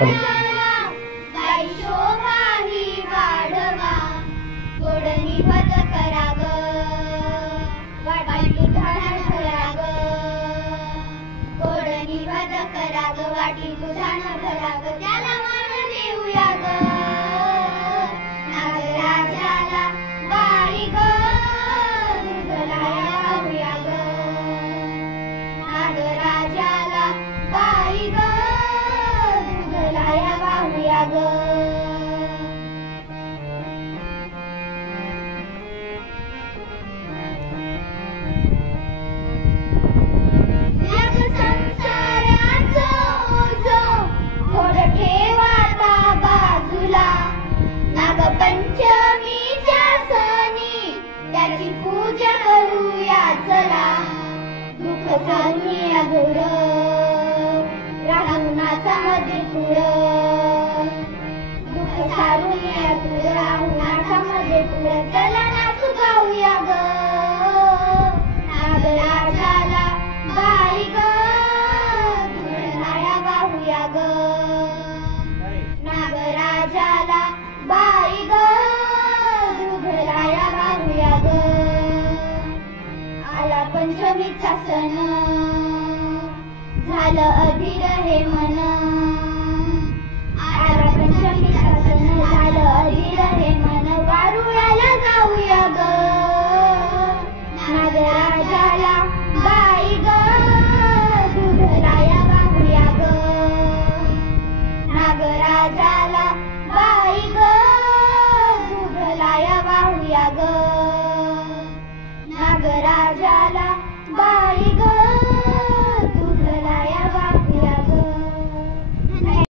बाई शोभा ही वाढवा गोडणी पद करा ग वाटी तुझाण भरा ग गोडणी पद करा ग वाटी तुझाण भरा ग त्याला मान देऊया ग नागराजाला बाई ग दुधलाया वाहूया ग नागराजाला बाई ग दुधलाया वाहूया ग पंचमीच्या सणी त्याची पूजा करूया चला दुःख सारूया दूर राहुनाचा मध्ये पुढ दुःख सारूया दूर राहुनाचा मध्ये पुढ चला नाचू गाऊया ग नागराजाला बाई ग दुधलाया वाहूया ग नागराजाला बाई ग दुधलाया वाहूया ग आला पंचमीचा सण झालं